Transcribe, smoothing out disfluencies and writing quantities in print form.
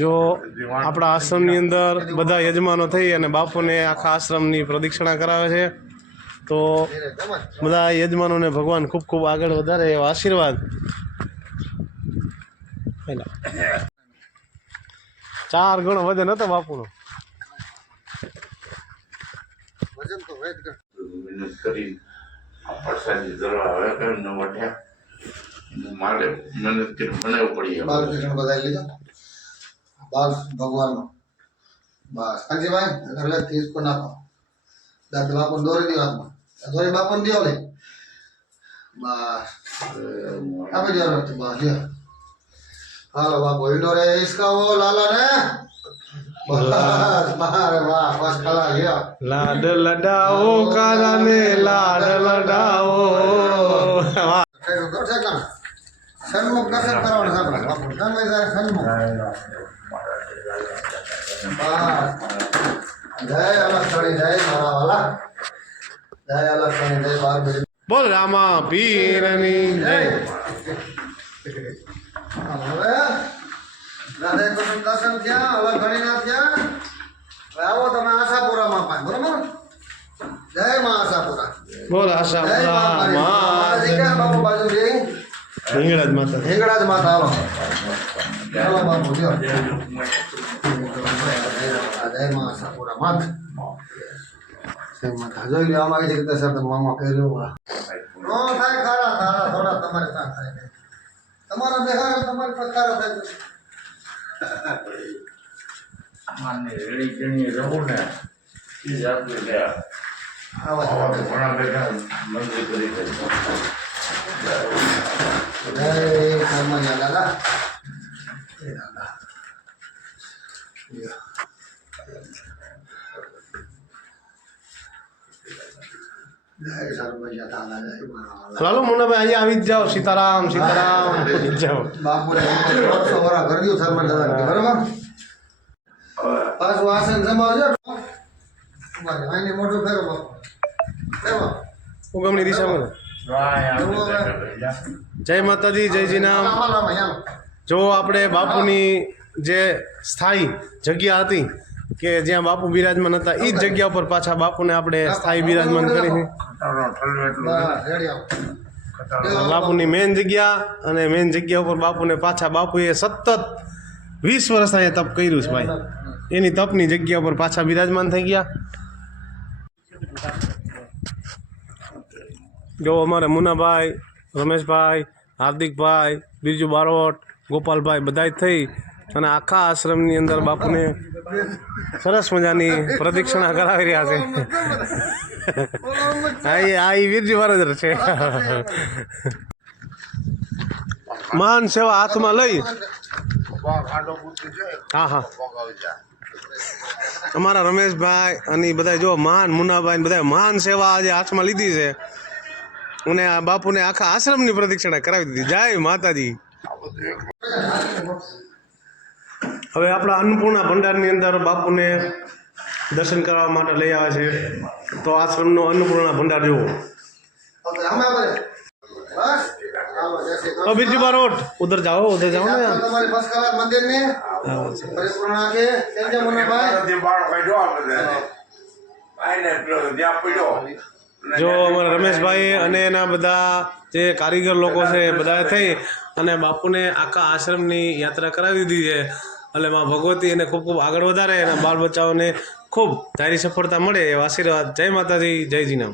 જો આપણા આશ્રમની અંદર બધા યજમાનો થઈ અને બાપુને આખા આશ્રમની પ્રદક્ષિણા કરાવે છે, તો બધા યજમાનોને ભગવાન ખૂબ ખૂબ આગળ વધારે એવા આશીર્વાદ. 4 ગણો વજન હતો બાપુનો. વજન તો વેદ કર મહેનત કરી પ્રસાદી કરવા આવે કર ન વઠ્યા મારે મહેનત કરી બનાવવું પડી. બાર કૃષ્ણ બધાઈ લીધો બસ ભગવાનનો બસ કાંજીભાઈ ઘરે తీసుકો નાખો દાદ બાપુ દોરી દી હાથમાં દોરી બાપુ દિયો લે બસ આપી દો બસ લ્યો હાલો બાપુ ઈનો રે ઈસકાઓ લાલા ને બસ મારે વાહ બસ કલા લ્યો લાડ લડાવો કાલાને લાડ લડાવો. સન્મુખ દર્શન કરવાનું સાંભળો બાપુ ગમે ત્યારે સન્મુખ જય અલક્ષણી જય મારા વાલા જય અલક્ષણી જય 12 બોલ રામા પીરની જય. હવે રાધે કૃષ્ણ દર્શન થયા અલક્ષણી ના થયા. હવે આવો તમે આશાપુરામાં પાય બરોબર. જય માં આશાપુરા બોલ જય આશાપુરા માં બાપુ બાજુ જઈ હિંગળાજ માતા. હિંગળાજ માતા હાલો હાલો બાપુ લ્યો જય માં આશાપુરા માત જોઈ લે આમાં આવી રીતે સર મામા કર્યું નો થાય ખારા તારા થોડા તમારે ત્યાં થાય તમારા બેહાર તમારે પર ખારા થાય માને રેડી જણી રહું ને એ આપણે ગયા આવા ઘણા બેઠા મંદિર કરી જય કર્મણ્ય દાદા જય દાદા જય સર્વજ્ઞ દાદા જય મારા લાલો મુન્નાભાઈ અહીંયા આવી જ જાઓ. સીતારામ સીતારામ આવી જ જાઓ. બાપુને 100 વરા કરી દઉં સર્વજ્ઞ દાદા બરાબર. પાછું આસન જમાવજો આને મોઢું ફેરો બાપુ ફેરો ઉગમની દિશામાં. જય માતાજી જય જીનામ. જો આપણે બાપુની જે સ્થાયી જગ્યા હતી કે જ્યાં બાપુ બિરાજમાન હતા એ જ જગ્યા ઉપર પાછા બાપુને આપણે સ્થાયી બિરાજમાન કરી છે. બાપુની મેન જગ્યા અને મેન જગ્યા ઉપર બાપુને પાછા બાપુએ સતત 20 વર્ષ અહીંયા તપ કર્યું છે ભાઈ. એની તપની જગ્યા ઉપર પાછા બિરાજમાન થઈ ગયા. જો અમારે મુનાભાઈ, રમેશભાઈ, હાર્દિકભાઈ, બિરજુ બારોટ, ગોપાલભાઈ બધા જ થઈ અને આખા આશ્રમની અંદર બાપુને સરસ મજાની પ્રદક્ષિણા કરાવી રહ્યા છે. આ બિરજુ બારોટ છે. મહાન સેવા હાથમાં લઈ હા હા અમારા રમેશભાઈ અને બધા જો મહાન મુનાભાઈ બધા મહાન સેવા આજે હાથમાં લીધી છે અને આ બાપુને આખા આશ્રમની પ્રદક્ષિણા કરાવી દીધી. જય માતાજી. હવે આપણા અન્નપૂર્ણા ભંડારની અંદર બાપુને દર્શન કરવા માટે લઈ આવે છે. તો આશ્રમનો અન્નપૂર્ણા ભંડાર જુઓ. बिरजू बारोट उधर जाओ ना તમારી બસ કલાક મંદિર ને પરિપૂર્ણ કે કેમ મુન્નાભાઈ જો અમારા રમેશભાઈ અને એના બધા જે કારીગર લોકો છે બધા થઈ અને બાપુને આખા આશ્રમની યાત્રા કરાવી દીધી છે. એટલે માં ભગવતી એને ખૂબ ખૂબ આગળ વધારે એના બાળ બચ્ચાઓને ખૂબ સારી સફળતા મળે એવા આશીર્વાદ. જય માતાજી જય જીનામ.